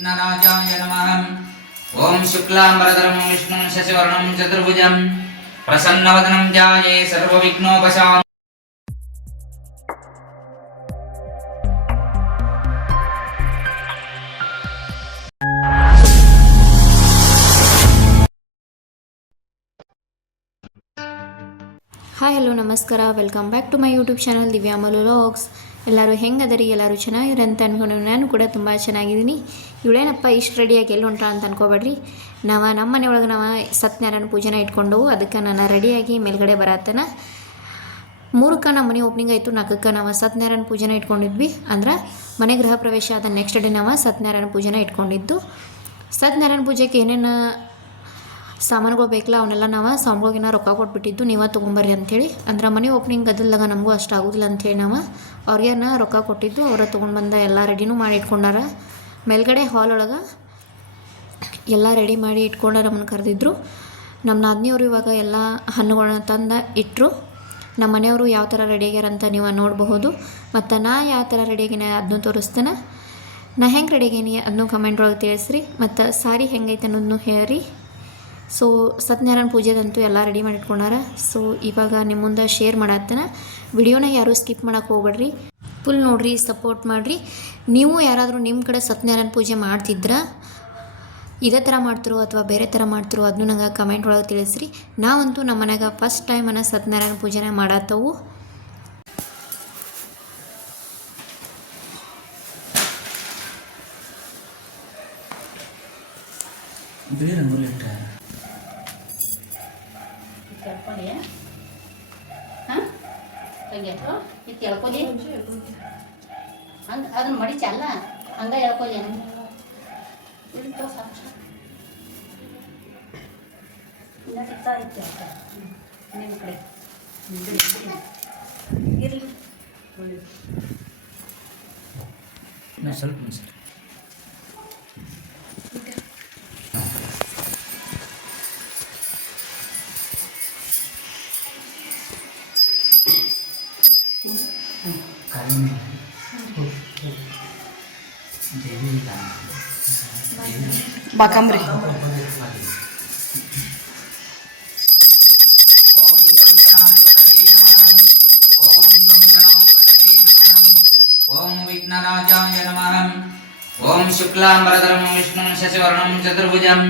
विघ्नराजाय नमः। ओम शुक्लांबरधरं विष्णुं शशिवर्णं चतुर्भुजं प्रसन्नवदनं ध्याये सर्वविघ्नोपशान्तये। ಹಾಯ್ ಹಲೋ ನಮಸ್ಕಾರ, welcome back to my YouTube channel Divyamalu vlogs. ಎಲ್ಲರೂ ಹೆಂಗದರಿ? ಎಲ್ಲರೂ ಚೆನ್ನಾಗಿರ ಅಂತ ಅನ್ಕೊಂಡು ನಾನು ಕೂಡ ತುಂಬ ಚೆನ್ನಾಗಿದ್ದೀನಿ. ಇವಳೇನಪ್ಪ ಇಷ್ಟು ರೆಡಿಯಾಗಿ ಎಲ್ಲಿ ಹೊಂಟ ಅಂತ ಅನ್ಕೋಬೇಡ್ರಿ. ನಮ್ಮ ಮನೆ ಒಳಗೆ ನಾವು ಸತ್ಯನಾರಾಯಣ ಪೂಜೆನ ಇಟ್ಕೊಂಡವು. ಅದಕ್ಕೆ ನಾನು ರೆಡಿಯಾಗಿ ಮೇಲ್ಗಡೆ ಬರತ್ತನ. 3ಕ್ಕೆ ನಮ್ಮ ಮನೆ ಓಪನಿಂಗ್ ಆಯಿತು, 4ಕ್ಕೆ ನಾವು ಸತ್ಯನಾರಾಯಣ ಪೂಜೆನ ಇಟ್ಕೊಂಡಿದ್ವಿ. ಅಂದ್ರೆ ಮನೆ ಗೃಹ ಪ್ರವೇಶ ಆದ ನೆಕ್ಸ್ಟ್ ಡೇ ನಾವು ಸತ್ಯನಾರಾಯಣ ಪೂಜೆನ ಇಟ್ಕೊಂಡಿದ್ದು. ಸತ್ಯನಾರಾಯಣ ಪೂಜೆಗೆ ಏನೇನು ಸಾಮಾನುಗಳು ಬೇಕಲ್ಲ ಅವನ್ನೆಲ್ಲ ನಾವು ಸ್ವಾಮಿಗಳಿಗಿನ ರೊಕ್ಕ ಕೊಟ್ಬಿಟ್ಟಿದ್ದು, ನೀವೇ ತೊಗೊಂಬರ್ರಿ ಅಂಥೇಳಿ. ಅಂದ್ರೆ ಮನೆ ಓಪನಿಂಗ್ ಗದ್ದಲ್ದಾಗ ನಮಗೂ ಅಷ್ಟು ಆಗೋದಿಲ್ಲ ಅಂಥೇಳಿ ನಾವು ಅವ್ರಿಗೇನ ರೊಕ್ಕ ಕೊಟ್ಟಿದ್ದು. ಅವರ ತೊಗೊಂಡು ಬಂದ ಎಲ್ಲ ರೆಡಿನೂ ಮಾಡಿ ಇಟ್ಕೊಂಡಾರ. ಮೇಲ್ಗಡೆ ಹಾಲ್ ಒಳಗೆ ಎಲ್ಲ ರೆಡಿ ಮಾಡಿ ಇಟ್ಕೊಂಡಾರ. ನಮ್ಮನ್ನು ಕರೆದಿದ್ರು. ನಮ್ಮ ನಾದಿನಿಯವರು ಇವಾಗ ಎಲ್ಲ ಹಣ್ಣುಗಳನ್ನ ತಂದು ಇಟ್ಟರು. ನಮ್ಮ ಮನೆಯವರು ಯಾವ ಥರ ರೆಡಿಯಾಗ್ಯಾರಂತ ನೀವು ನೋಡಬಹುದು. ಮತ್ತು ನಾ ಯಾವ ಥರ ರೆಡಿಯಾಗಿನ ಅದನ್ನು ತೋರಿಸ್ತೇನೆ. ನಾ ಹೆಂಗೆ ರೆಡಿಯಾಗೀನಿ ಅದನ್ನು ಕಮೆಂಟ್ ಒಳಗೆ ತಿಳಿಸ್ರಿ. ಮತ್ತು ಸಾರಿ ಹೆಂಗೈತೆ ಅನ್ನೋದನ್ನು ಹೇಳ್ರಿ. ಸೊ ಸತ್ಯನಾರಾಯಣ ಪೂಜೆದಂತೂ ಎಲ್ಲ ರೆಡಿ ಮಾಡಿ ಇಟ್ಕೊಂಡಾರ. ಸೊ ಇವಾಗ ನಿಮ್ಮ ಮುಂದೆ ಶೇರ್ ಮಾಡತ್ತೇನೆ. ವಿಡಿಯೋನ ಯಾರೂ ಸ್ಕಿಪ್ ಮಾಡೋಕ್ಕೆ ಹೋಗ್ಬೇಡ್ರಿ, ಫುಲ್ ನೋಡಿರಿ, ಸಪೋರ್ಟ್ ಮಾಡಿರಿ. ನೀವು ಯಾರಾದರೂ ನಿಮ್ಮ ಕಡೆ ಸತ್ಯನಾರಾಯಣ ಪೂಜೆ ಮಾಡ್ತಿದ್ರ, ಇದೇ ಥರ ಮಾಡ್ತಿರೋ ಅಥವಾ ಬೇರೆ ಥರ ಮಾಡ್ತಿರೋ ಅದನ್ನು ನಂಗೆ ಕಮೆಂಟ್ ಒಳಗೆ ತಿಳಿಸ್ರಿ. ನಾವಂತೂ ನಮ್ಮ ಮನೆಗೆ ಫಸ್ಟ್ ಟೈಮ್ ಸತ್ಯನಾರಾಯಣ ಪೂಜೆನ ಮಾಡತ್ತವು. ಕೇಳ್ಕೊಳ್ಳಿ ಹಾಂ ಹಂಗೆ ಇದು ಹೇಳ್ಕೊಳ್ಳಿ ಹಂಗೆ ಅದನ್ನು ಮಡಿಚಲ್ಲ ಹಂಗೆ ಹೇಳ್ಕೊಳ್ಳಿ ಇಳಿತೋ ಸಾಕ್ಷ ಇನ್ನು ಸಿಗ್ತಾ ಇತ್ತು ನಿಮ್ಮ ಕಡೆ ಇರಲಿ ಸ್ವಲ್ಪ ಬಾಕಂಬ್ರಿ ओम विघ्नराजाय नमः। ओम शुक्लांबरधरं विष्णुं शशिवर्णं चतुर्भुजं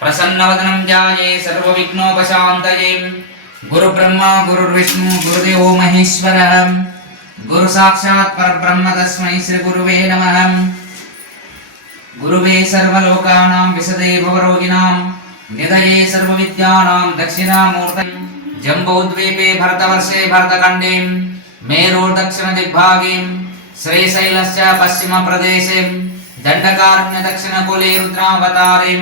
प्रसन्नवदनं ध्याये सर्वविघ्नोपशान्तये। गुरुब्रह्मा गुरुर्विष्णु गुरुदेवो महेश्वरः गुरु साक्षात् परब्रह्म तस्मै श्री गुरुवे नमः। गुरुवे सर्वलोकानां विशदे भवरोगिणां निधये सर्वविद्यानां दक्षिणामूर्तये। जम्बूद्वीपे भरतवर्षे भरतखण्डे मेरुर्दक्षिणदिग्भागे श्रीशैलस्य पश्चिमप्रदेशे दण्डकारण्य दक्षिणकूले रुद्रावतारे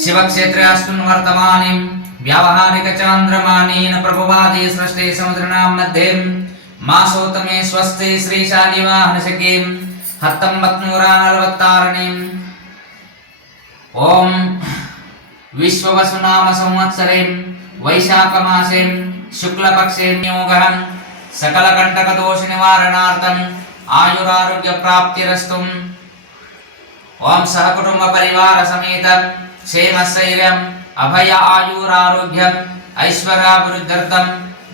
शिवक्षेत्रे अष्टुन्वर्तमाने व्यावहारिकचान्द्रमानेन प्रभुवादे सृष्टे समुद्रनां मध्ये मासोत्तमे स्वस्ति श्रीशालिवाहनशके 1946 ओम विश्ववसुनाम संवत्सरे वैशाखमासे शुक्लपक्षे योगः सकलकण्टकदोष निवारणार्थं आयुरारोग्य प्राप्तिरस्तु। ओम सहकुटुंब परिवार समेत क्षेमस्थैर्यं अभय आयुरारोग्यं ऐश्वर्याभिवृद्ध्यर्थं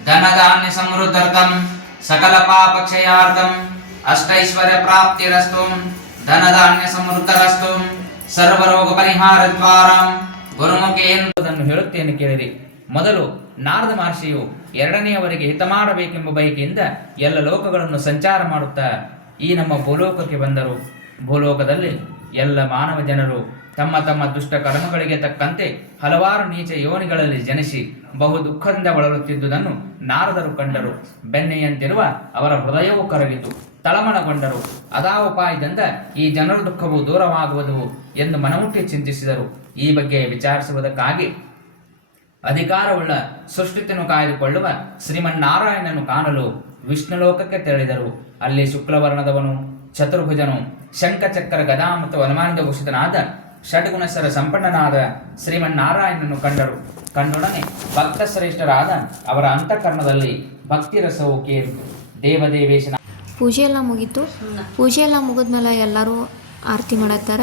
धनधान्य समृद्ध्यर्थं सकल पापक्षयार्थं अष्टैश्वर्य प्राप्तिरस्तु धनधान्य ಸಮೃದ್ಧರಸ್ತು ಸರ್ವರೋಗ ಪರಿಹಾರ ದ್ವಾರ ಗುರುಮುಖೇಂದ್ರದನ್ನು ಹೇಳುತ್ತೇನೆ ಕೇಳಿರಿ. ಮೊದಲು ನಾರದ ಮಹರ್ಷಿಯು ಎರಡನೆಯವರಿಗೆ ಹಿತ ಮಾಡಬೇಕೆಂಬ ಬಯಕೆಯಿಂದ ಎಲ್ಲ ಲೋಕಗಳನ್ನು ಸಂಚಾರ ಮಾಡುತ್ತಾ ಈ ನಮ್ಮ ಭೂಲೋಕಕ್ಕೆ ಬಂದರು. ಭೂಲೋಕದಲ್ಲಿ ಎಲ್ಲ ಮಾನವ ಜನರು ತಮ್ಮ ತಮ್ಮ ದುಷ್ಟ ಕರ್ಮಗಳಿಗೆ ತಕ್ಕಂತೆ ಹಲವಾರು ನೀಚ ಯೋನಿಗಳಲ್ಲಿ ಜನಿಸಿ ಬಹು ದುಃಖದಿಂದ ಬಳಲುತ್ತಿದ್ದುದನ್ನು ನಾರದರು ಕಂಡರು. ಬೆಣ್ಣೆಯಂತಿರುವ ಅವರ ಹೃದಯವೂ ಕರಗಿತು, ತಳಮಳಗೊಂಡರು. ಅದಾವ ಉಪಾಯದಿಂದ ಈ ಜನರ ದುಃಖವು ದೂರವಾಗುವುದು ಎಂದು ಮನಮುಟ್ಟಿ ಚಿಂತಿಸಿದರು. ಈ ಬಗ್ಗೆ ವಿಚಾರಿಸುವುದಕ್ಕಾಗಿ ಅಧಿಕಾರವುಳ್ಳ ಸೃಷ್ಟಿಯನ್ನು ಕಾಯ್ದುಕೊಳ್ಳುವ ಶ್ರೀಮನ್ನಾರಾಯಣನು ಕಾಣಲು ವಿಷ್ಣುಲೋಕಕ್ಕೆ ತೆರಳಿದರು. ಅಲ್ಲಿ ಶುಕ್ಲವರ್ಣದವನು, ಚತುರ್ಭುಜನು, ಶಂಖಚಕ್ರ ಗದಾ ಮತ್ತು ವನಮಾನದ ಭೂಷಿತನಾದ ಷಡ್ಗುಣಸರ ಸಂಪನ್ನನಾದ ಶ್ರೀಮನ್ನಾರಾಯಣನನ್ನು ಕಂಡರು. ಕಂಡೊಡನೆ ಭಕ್ತ ಶ್ರೇಷ್ಠರಾದ ಅವರ ಅಂತಃಕರಣದಲ್ಲಿ ಭಕ್ತಿ ರಸವು ಕೇರಿತು. ದೇವದೇವೇಶನ ಪೂಜೆ ಎಲ್ಲ ಮುಗೀತು. ಪೂಜೆ ಎಲ್ಲ ಮುಗಿದ್ಮೇಲೆ ಎಲ್ಲರೂ ಆರತಿ ಮಾಡತ್ತಾರ.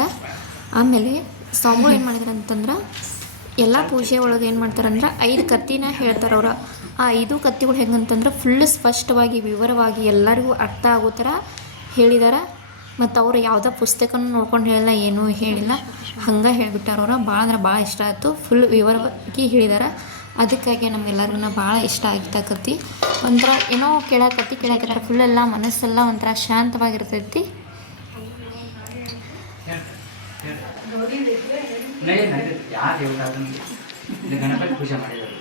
ಆಮೇಲೆ ಸ್ವಾಮಿಗಳು ಏನು ಮಾಡಿದಾರೆ ಅಂತಂದ್ರೆ ಎಲ್ಲ ಪೂಜೆ ಒಳಗೆ ಏನು ಮಾಡ್ತಾರಂದ್ರೆ 5 ಕತ್ತಿನ ಹೇಳ್ತಾರೆ ಅವ್ರು. ಆ 5 ಕತ್ತಿಗಳು ಹೆಂಗಂತಂದ್ರೆ ಫುಲ್ ಸ್ಪಷ್ಟವಾಗಿ ವಿವರವಾಗಿ ಎಲ್ಲರಿಗೂ ಅರ್ಥ ಆಗೋ ಥರ ಹೇಳಿದಾರೆ. ಮತ್ತು ಅವರು ಯಾವುದೋ ಪುಸ್ತಕನೂ ನೋಡ್ಕೊಂಡು ಹೇಳಿಲ್ಲ, ಏನೂ ಹೇಳಿಲ್ಲ, ಹಂಗೆ ಹೇಳಿಬಿಟ್ಟಾರ ಅವ್ರು. ಭಾಳ ಅಂದ್ರೆ ಭಾಳ ಇಷ್ಟ ಆಯಿತು, ಫುಲ್ ವಿವರವಾಗಿ ಹೇಳಿದಾರೆ. ಅದಕ್ಕಾಗಿ ನಮಗೆಲ್ಲರಿಗೂ ಭಾಳ ಇಷ್ಟ ಆಗಿತ್ತು ಕತ್ತಿ. ಒಂಥರ ಏನೋ ಕೇಳಕತ್ತಾರೆ ಫುಲ್ ಎಲ್ಲ ಮನಸ್ಸೆಲ್ಲ ಒಂಥರ ಶಾಂತವಾಗಿರ್ತೈತಿ. ಗಣಪತಿ ಪೂಜೆ ಮಾಡಿದರು.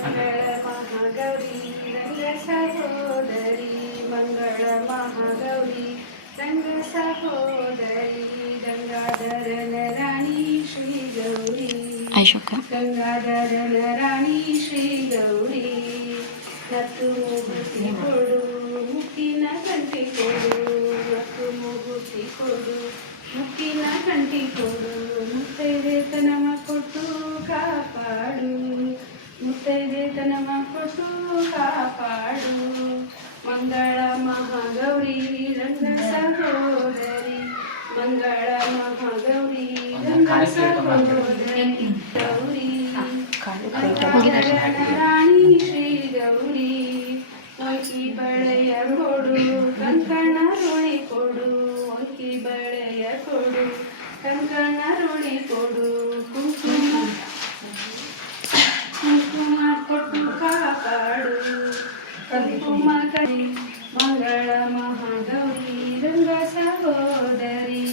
ಮಂಗಳ ಮಹಾಗೌರಿ ರಂಗ ಸಹೋದರಿ, ಮಂಗಳ ಮಹಾಗೌರಿ ರಂಗ ಸಹೋದರಿ, ಗಂಗಾಧರನ ರಾಣಿ ಶ್ರೀ ಗೌರಿ, ಗಂಗಾಧರನ ರಾಣಿ ಶ್ರೀ ಗೌರಿ. ನತ್ತು ಮುಗುತಿ ಕೊಡು ಮುಕ್ಕಿನ ಗಂಟಿ ಕೊಡು, ನತ್ತು ಮುಗುತಿ ಕೊಡು ಮುಕ್ಕಿನ ಗಂಟಿ ಕೊಡು, ಮುತ್ತೈದೆತನವ ಕೊಟ್ಟು ಕಾಪಾಡು, ಮುತ್ತೈದೆತನವ ಕೊಟ್ಟು ಕಾಪಾಡು. ಮಂಗಳ ಮಹಾಗೌರಿ ರಂಗ ಸಹೋದರಿ, ಮಂಗಳ ಮಹಾಗೌರಿ ರಂಗ ಸಹೋದರಿ ಗೌರಿ, ರಾಣಿ ಶ್ರೀ ಗೌರಿ. ಒಂಕಿ ಬಳೆಯ ಕೊಡು ಕಂಕಣ ರುಣಿ ಕೊಡು, ಒಂಕಿ ಬಳೆಯ ಕೊಡು ಕಂಕಣ ರುಣಿ ಕೊಡು, ಕುಂಕುಮ ಕೊಟ್ಟು ಕಾಪಾಡು, ಕುಂಕುಮ ಕಡಿ. ಮಂಗಳ ಮಹಾಗೌರಿ ರಂಗ ಸಹೋದರಿ,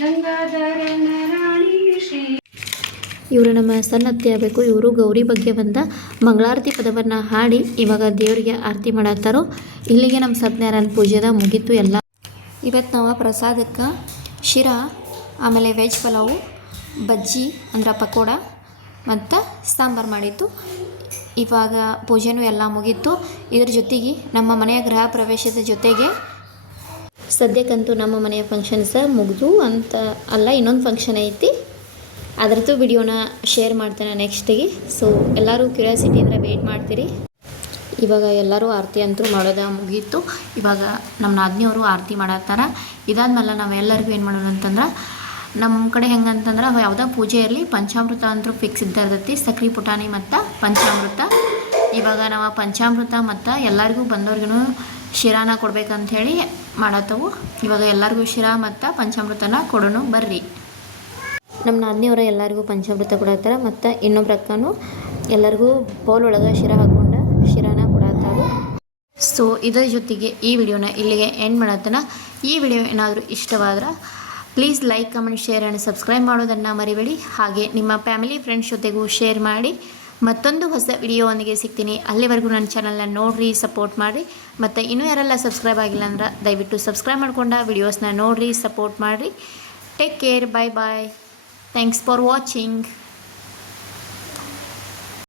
ಗಂಗಾಧರನ ರಾಣಿ ಶ್ರೀ. ಇವರು ನಮ್ಮ ಸಣ್ಣ ಅತ್ತೆ ಆಗಬೇಕು. ಇವರು ಗೌರಿ ಬಗ್ಗೆ ಬಂದ ಮಂಗಳಾರತಿ ಪದವನ್ನು ಹಾಡಿ ಇವಾಗ ದೇವರಿಗೆ ಆರತಿ ಮಾಡತ್ತಾರೋ. ಇಲ್ಲಿಗೆ ನಮ್ಮ ಸತ್ಯನಾರಾಯಣ ಪೂಜೆದ ಮುಗೀತು ಎಲ್ಲ. ಇವತ್ತು ನಾವು ಪ್ರಸಾದಕ್ಕೆ ಶಿರಾ, ಆಮೇಲೆ ವೆಜ್ ಪಲಾವು, ಬಜ್ಜಿ ಅಂದ್ರೆ ಪಕೋಡ ಮತ್ತು ಸಾಂಬಾರು ಮಾಡಿತ್ತು. ಇವಾಗ ಪೂಜೆನೂ ಎಲ್ಲ ಮುಗೀತು. ಇದ್ರ ಜೊತೆಗೆ ನಮ್ಮ ಮನೆಯ ಗೃಹ ಪ್ರವೇಶದ ಜೊತೆಗೆ ಸದ್ಯಕ್ಕಂತೂ ನಮ್ಮ ಮನೆಯ ಫಂಕ್ಷನ್ಸ ಮುಗಿದು ಅಂತ ಅಲ್ಲ, ಇನ್ನೊಂದು ಫಂಕ್ಷನ್ ಐತಿ, ಅದರದ್ದು ವಿಡಿಯೋನ ಶೇರ್ ಮಾಡ್ತೇನೆ ನೆಕ್ಸ್ಟಿಗೆ. ಸೊ ಎಲ್ಲರೂ ಕ್ಯೂರಿಯಾಸಿಟಿಯಿಂದ ವೆಯ್ಟ್ ಮಾಡ್ತೀರಿ. ಇವಾಗ ಎಲ್ಲರೂ ಆರತಿ ಅಂತೂ ಮಾಡೋದ ಮುಗೀತು. ಇವಾಗ ನಮ್ಮ ನಾದಿನಿಯವರು ಆರತಿ ಮಾಡತ್ತಾರ. ಇದಾದ್ಮೇಲೆ ನಾವೆಲ್ಲರಿಗೂ ಏನು ಮಾಡೋಣ ಅಂತಂದ್ರೆ, ನಮ್ಮ ಕಡೆ ಹೆಂಗಂತಂದ್ರೆ ಯಾವುದೋ ಪೂಜೆ ಇರಲಿ ಪಂಚಾಮೃತ ಅಂತೂ ಫಿಕ್ಸ್ ಇದ್ದ ಇರ್ತೈತಿ, ಸಕ್ರೆ ಪುಟಾಣಿ ಮತ್ತು ಪಂಚಾಮೃತ. ಇವಾಗ ನಾವು ಪಂಚಾಮೃತ ಮತ್ತು ಎಲ್ಲರಿಗೂ ಬಂದವ್ರಿಗೂ ಶಿರಾನ ಕೊಡ್ಬೇಕಂತ ಹೇಳಿ ಮಾಡತ್ತವು. ಇವಾಗ ಎಲ್ಲರಿಗೂ ಶಿರಾ ಮತ್ತು ಪಂಚಾಮೃತನ ಕೊಡೋಣ ಬರ್ರಿ. ನಮ್ಮ ನಾದಿನಿಯವರ ಎಲ್ಲರಿಗೂ ಪಂಚಾಮೃತ ಕೊಡತ್ತಾರ ಮತ್ತು ಇನ್ನೊಬ್ರ ಅಕ್ಕನೂ ಎಲ್ಲರಿಗೂ ಬೌಲ್ ಒಳಗೆ ಶಿರಾ ಹಾಕ್ಕೊಂಡು ಶಿರಾನ ಕೊಡತ್ತಾರು. ಸೊ ಇದರ ಜೊತೆಗೆ ಈ ವಿಡಿಯೋನ ಇಲ್ಲಿಗೆ ಎಂಡ್ ಮಾಡತ್ತನ. ಈ ವಿಡಿಯೋ ಏನಾದರೂ ಇಷ್ಟವಾದ್ರೆ please like, comment, share and subscribe ಮಾಡೋದನ್ನು ಮರಿಬೇಡಿ. ಹಾಗೆ ನಿಮ್ಮ ಫ್ಯಾಮಿಲಿ ಫ್ರೆಂಡ್ಸ್ ಜೊತೆಗೂ ಶೇರ್ ಮಾಡಿ. ಮತ್ತೊಂದು ಹೊಸ ವಿಡಿಯೋವೊಂದಿಗೆ ಸಿಗ್ತೀನಿ. ಅಲ್ಲಿವರೆಗೂ ನನ್ನ ಚಾನಲ್ನ ನೋಡಿರಿ, ಸಪೋರ್ಟ್ ಮಾಡಿರಿ. ಮತ್ತು ಇನ್ನೂ ಯಾರೆಲ್ಲ ಸಬ್ಸ್ಕ್ರೈಬ್ ಆಗಿಲ್ಲ ಅಂದ್ರೆ ದಯವಿಟ್ಟು ಸಬ್ಸ್ಕ್ರೈಬ್ ಮಾಡ್ಕೊಂಡು ವಿಡಿಯೋಸ್ನ ನೋಡಿರಿ, ಸಪೋರ್ಟ್ ಮಾಡಿರಿ. Take care, bye bye. Thanks for watching.